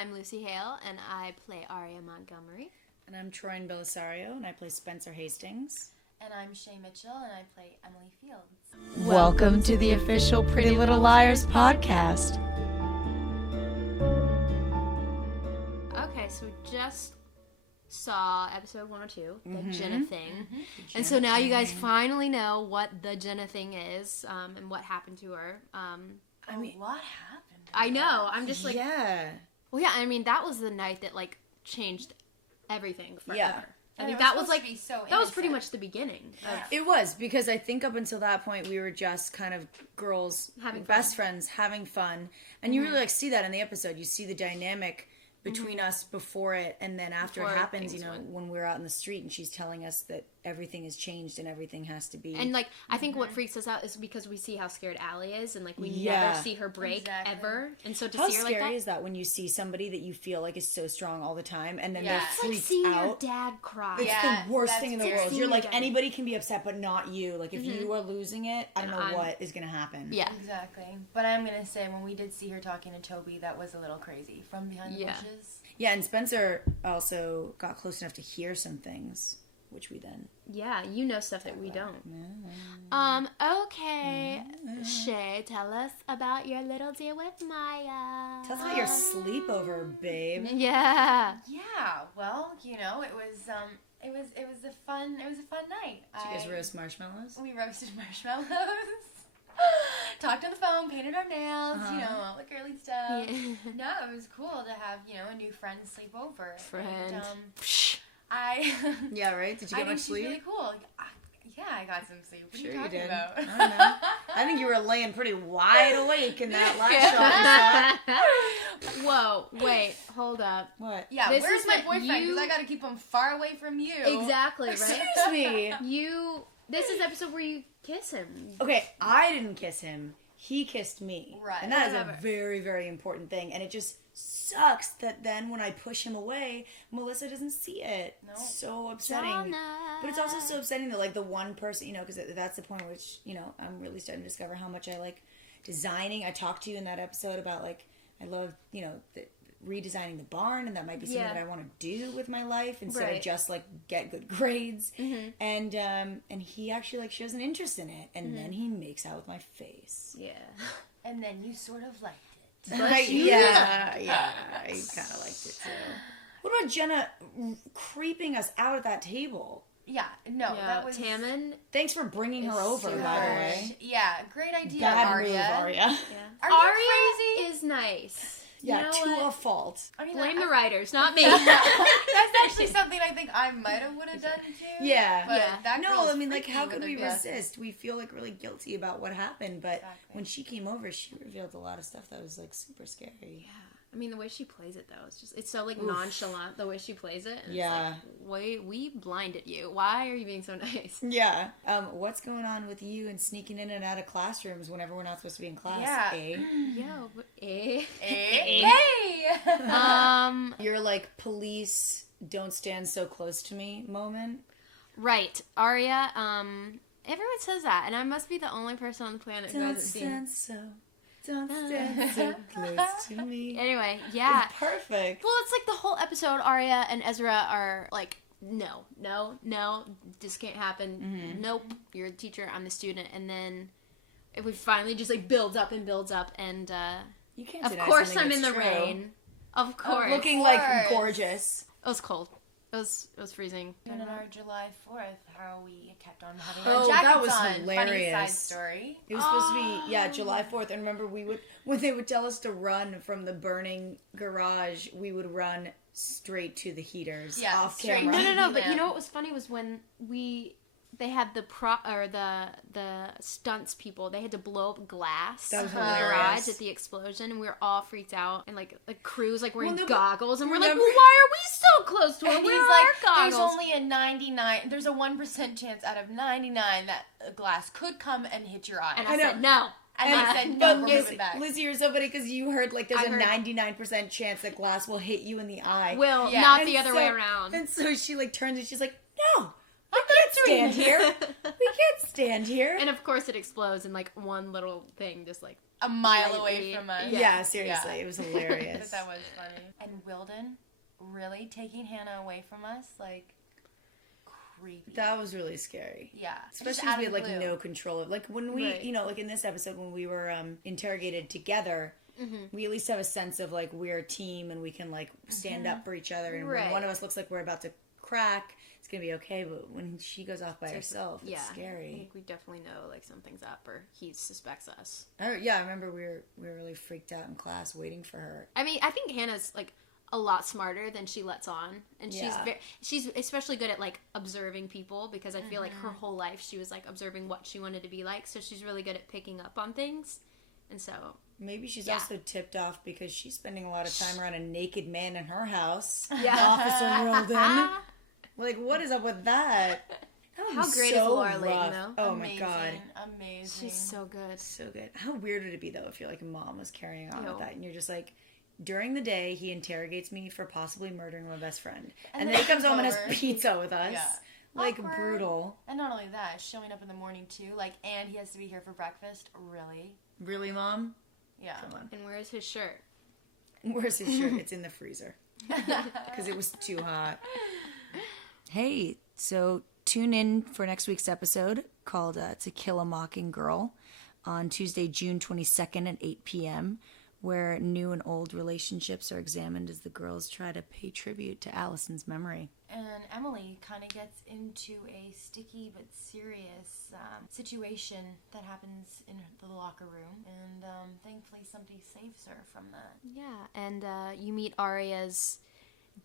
I'm Lucy Hale, and I play Aria Montgomery. And I'm Troian Bellisario, and I play Spencer Hastings. And I'm Shay Mitchell, and I play Emily Fields. Welcome to the official Pretty Little Liars podcast. Okay, so we just saw episode 102, the Jenna Thing. And so now you guys finally know what the Jenna Thing is, and what happened to her. I mean, what happened? I know, I'm just like... Yeah. Well, yeah, I mean, that was the night that, like, changed everything forever. Yeah. I think that was, like, so that was pretty much the beginning. Of, It was, because I think up until that point, we were just kind of girls, having best friends, having fun. And you really, like, see that in the episode. You see the dynamic between us before it, and then after it happens, you know, when we're out in the street and she's telling us that everything has changed and everything has to be... And, like, I think what freaks us out is because we see how scared Allie is, and, like, we never see her break, ever. And so to see her like that... How scary is that when you see somebody that you feel like is so strong all the time, and then they're It's freaked like seeing out? your dad cry. It's the worst thing in the world. You're like, dad. anybody can be upset, but not you. Like, if you are losing it, I don't know what is going to happen. Yeah. Exactly. But I'm going to say, when we did see her talking to Toby, that was a little crazy. From behind the bushes. Yeah, and Spencer also got close enough to hear some things, which we then... Yeah, you know stuff that we don't. Okay. Shay, tell us about your little deal with Maya. Tell us about your sleepover, babe. Yeah. Yeah, well, you know, it was a fun night. Did you guys roast marshmallows? We roasted marshmallows. Talked on the phone, painted our nails, you know, all the girly stuff. Yeah. No, it was cool to have, you know, a new friend sleep over. Friend. And, Yeah, right? Did you I get much think sleep? she's really cool. Yeah, I got some sleep. What Sure are you talking you did. about? I don't know. I think you were laying pretty wide awake in that last shot. Whoa, wait, hold up. What? Yeah, This where's is my what boyfriend? you- Because I got to keep him far away from you. Exactly, right? Excuse me. This is the episode where you kiss him. Okay, I didn't kiss him. He kissed me. Right. And that is Whatever. a very, very important thing. And it just sucks that then when I push him away, Melissa doesn't see it. No. It's so upsetting. Donna. But it's also so upsetting that, like, the one person, you know, because that's the point which, you know, I'm really starting to discover how much I like designing. I talked to you in that episode about, like, I love, you know, redesigning the barn, and that might be something that I want to do with my life instead of just, like, get good grades. And he actually, like, shows an interest in it, and then he makes out with my face. Yeah. And then you sort of liked it. Yeah, I kind of liked it too. What about Jenna creeping us out at that table? Yeah, no, that was... Tammin. Thanks for bringing her over, by the way. Yeah, great idea, Bad Aria. move, Aria. Yeah. Are you Aria is nice. Yeah, You know to a fault. I mean, Blame the writers, not me. That's actually something I think I might have would have done too. Yeah. But that No, girl's I mean, like, freaky how with could her we glasses. resist? We feel, like, really guilty about what happened, but Exactly. when she came over, she revealed a lot of stuff that was, like, super scary. Yeah. I mean, the way she plays it, though, it's so, like, nonchalant, the way she plays it. And Yeah. It's like, wait, we blinded you. Why are you being so nice? Yeah. What's going on with you and sneaking in and out of classrooms whenever we're not supposed to be in class? Yeah. Yo, but, Hey! You're like, police don't stand so close to me moment. Right. Aria, everyone says that, and I must be the only person on the planet who hasn't seen Don't stand so close to me. Anyway, yeah. It's perfect. Well, it's like the whole episode, Aria and Ezra are like, no, this can't happen. Nope, you're the teacher, I'm the student. And then it would finally just like builds up, and You can't of deny course something I'm in the that's true. rain. Of course. Looking like gorgeous. It was cold. It was freezing. And on our July 4th, how we kept on having Oh, our jackets that was on. hilarious. Funny side story. It was supposed to be, July 4th. And remember, when they would tell us to run from the burning garage, we would run straight to the heaters off straight camera. No, but you know what was funny was when they had the stunts people. They had to blow up glass That was from the hilarious. garage at the explosion, and we were all freaked out. And like the crew's like wearing Well, no, but goggles, and we're like, remember- well, why are we so close to it? And Where he's are like, our there's goggles? only there's a 1% chance out of 99 that a glass could come and hit your eye. And I I know. said no. And they said, but no, we're moving back. Lizzie, you're so funny because you heard like there's I a heard- 99% chance that glass will hit you in the eye. Will Yeah. not And the other so- way around. And so she like turns and she's like, no, we can't stand here. We can't stand here. And of course it explodes, and like one little thing just like a mile away from us. Yeah, seriously. It was hilarious. But that was funny. And Wilden really taking Hanna away from us, like, creepy. That was really scary. Yeah. Especially because we had, like, no control of, like, when we, you know, like in this episode when we were interrogated together, we at least have a sense of, like, we're a team and we can, like, stand up for each other. And when one of us looks like we're about to crack, it's going to be okay. But when she goes off by herself, it's scary. I think we definitely know, like, something's up or he suspects us. Yeah, I remember we were really freaked out in class waiting for her. I mean, I think Hannah's, like, a lot smarter than she lets on, and she's especially good at, like, observing people, because I feel like her whole life she was, like, observing what she wanted to be like, so she's really good at picking up on things. And so maybe she's also tipped off because she's spending a lot of time around a naked man in her house. Officer Wilden. Like, what is up with that? How great is Laura Leighton, though? Oh my god. Amazing. She's so good. So good. How weird would it be, though, if you're like mom was carrying on with that and you're just like, during the day he interrogates me for possibly murdering my best friend. And then he comes home and has pizza with us. Yeah. Like, awkward. Brutal. And not only that, showing up in the morning too, like, and he has to be here for breakfast. Really? Really, Mom? Yeah. Come on. And where's his shirt? Where's his shirt? It's in the freezer. Because it was too hot. Hey, so tune in for next week's episode called To Kill a Mocking Girl on Tuesday, June 22nd at 8 p.m., where new and old relationships are examined as the girls try to pay tribute to Alison's memory. And Emily kind of gets into a sticky but serious situation that happens in the locker room, and thankfully somebody saves her from that. Yeah, and you meet Aria's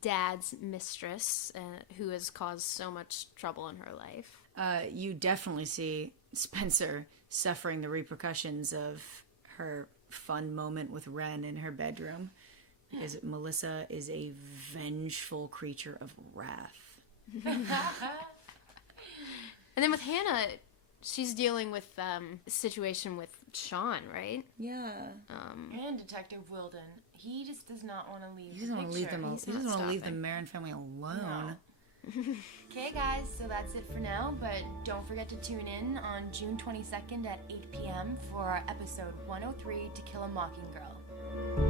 dad's mistress, who has caused so much trouble in her life. You definitely see Spencer suffering the repercussions of her fun moment with Ren in her bedroom. Because Melissa is a vengeful creature of wrath. And then with Hanna, she's dealing with a situation with Sean, right? Yeah. And Detective Wilden. He just does not want to leave. He doesn't want to leave them. He doesn't want to leave the Marin family alone. Okay, guys, so that's it for now. But don't forget to tune in on June 22nd at 8 p.m. for our episode 103, To Kill a Mocking Girl.